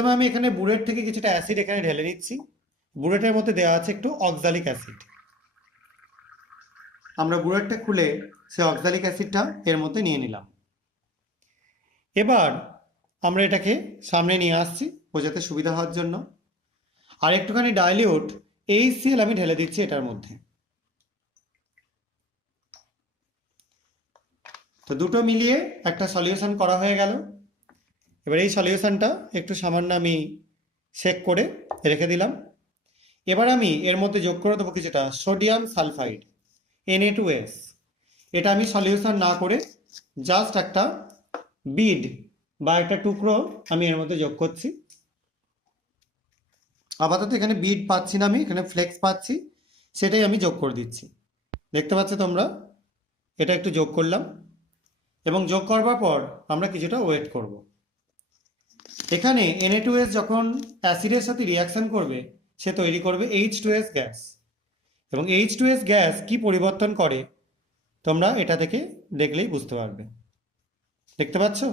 প্রথমে আমি এখানে বুরেট থেকে কিছুটা অ্যাসিড এখানে ঢেলে নিচ্ছি। বুরেটের মধ্যে দেওয়া আছে একটু অক্সালিক অ্যাসিড। আমরা বুরেটটা খুলে সেই অক্সালিক অ্যাসিডটা এর মধ্যে নিয়ে নিলাম। এবার আমরা এটাকে সামনে নিয়ে আসছি বোঝাতে সুবিধা হওয়ার জন্য। আর একটুখানি ডাইলিউট HCl আমি ঢেলে দিচ্ছি এটার মধ্যে। তো দুটো মিলিয়ে একটা সলিউশন করা হয়ে গেল। এবার এই সলিউশনটা একটু সামান্য আমি শেক করে রেখে দিলাম। এবার আমি এর মধ্যে যোগ করে দেবো কিছুটা সোডিয়াম সালফাইড Na2S। এটা আমি সলিউশন না করে জাস্ট একটা বিড বা একটা টুকরো আমি এর মধ্যে যোগ করছি। আপাতত এখানে বিড পাচ্ছি না, আমি এখানে ফ্লেক্স পাচ্ছি, সেটাই আমি যোগ করে দিচ্ছি। দেখতে পাচ্ছ তোমরা, এটা একটু যোগ করলাম এবং যোগ করবার পর আমরা কিছুটা ওয়েট করব। এখানে Na2S যখন অ্যাসিডের সাথে রিয়াকশন করবে সে তৈরি করবে H2S গ্যাস। এবং H2S গ্যাস কি পরিবর্তন করে তোমরা এটা থেকে দেখলেই বুঝতে পারবে। দেখতে পাচ্ছ?